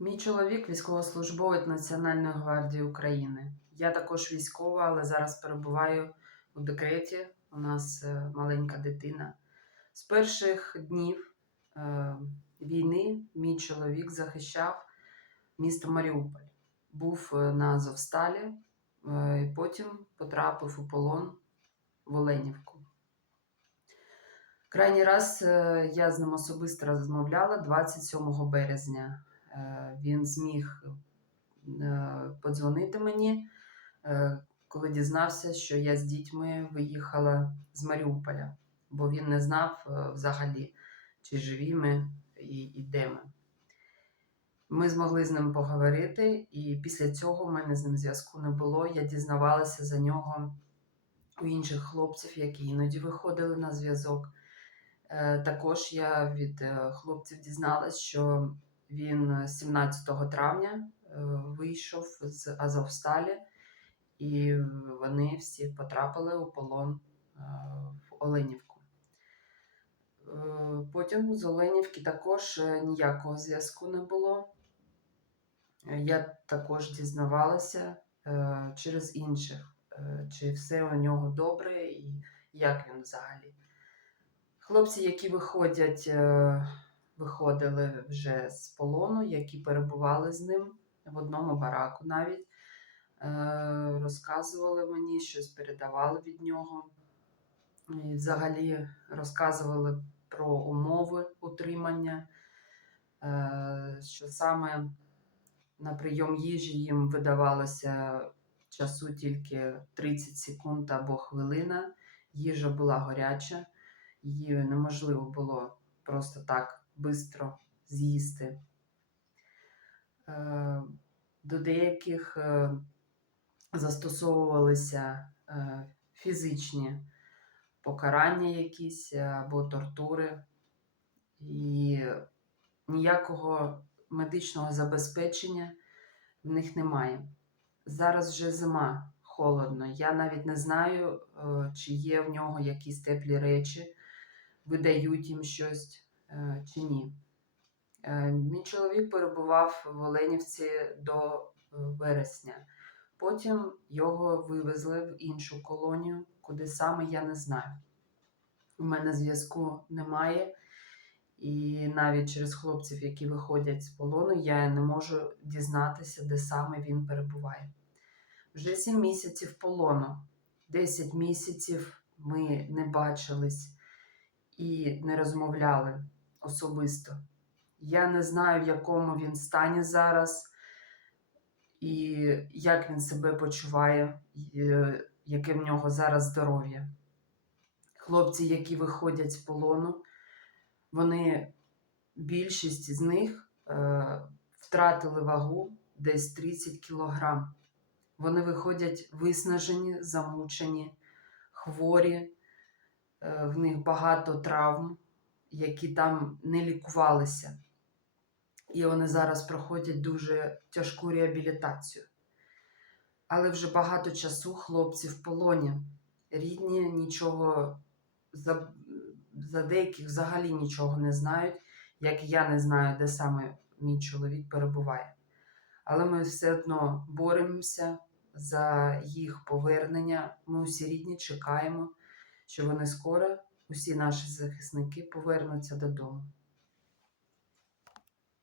Мій чоловік військовослужбовець Національної гвардії України. Я також військова, але зараз перебуваю у декреті. У нас е, маленька дитина. З перших днів е, війни мій чоловік захищав місто Маріуполь. Був е, на Азовсталі, і потім потрапив у полон в Оленівку. Крайній раз я з ним особисто розмовляла 27 березня. Е, Він зміг е, подзвонити мені, е, коли дізнався, що я з дітьми виїхала з Маріуполя, бо він не знав взагалі, чи живі ми і, і де ми. Ми змогли з ним поговорити, і після цього в мене з ним зв'язку не було. Я дізнавалася за нього у інших хлопців, які іноді виходили на зв'язок. Також я від хлопців дізналась, що він 17 травня е, вийшов з Азовсталі, і вони всі потрапили у полон е, в Оленівку. Е, Потім з Оленівки також е, ніякого зв'язку не було. Е, Я також дізнавалася е, через інших, е, чи все у нього добре і як він взагалі. Хлопці, які виходять, е, виходили вже з полону, які перебували з ним в одному бараку навіть, е, розказували мені, щось передавали від нього. І взагалі розказували про умови утримання, е, що саме на прийом їжі їм видавалося часу тільки 30 секунд або хвилина. Їжа була гаряча, її неможливо було просто так швидко з'їсти. Е, До деяких е, застосовувалися е, фізичні покарання якісь або тортури, і ніякого медичного забезпечення в них немає. Зараз вже зима, холодно. Я навіть не знаю, чи є в нього якісь теплі речі, видають їм щось чи ні. Е, Мій чоловік перебував в Оленівці до е, вересня. Потім його вивезли в іншу колонію, куди саме я не знаю. У мене зв'язку немає, і навіть через хлопців, які виходять з полону, я не можу дізнатися, де саме він перебуває. Вже 7 місяців полону, 10 місяців ми не бачились і не розмовляли особисто. Я не знаю, в якому він стані зараз, і як він себе почуває, е, яке в нього зараз здоров'я. Хлопці, які виходять з полону, вони, більшість з них е, втратили вагу десь 30 кілограм. Вони виходять виснажені, замучені, хворі, е, в них багато травм, які там не лікувалися. І вони зараз проходять дуже тяжку реабілітацію. Але вже багато часу хлопці в полоні. Рідні нічого за, за деяких взагалі нічого не знають, як і я не знаю, де саме мій чоловік перебуває. Але ми все одно боремося за їх повернення. Ми усі рідні чекаємо, що вони скоро, усі наші захисники, повернуться додому.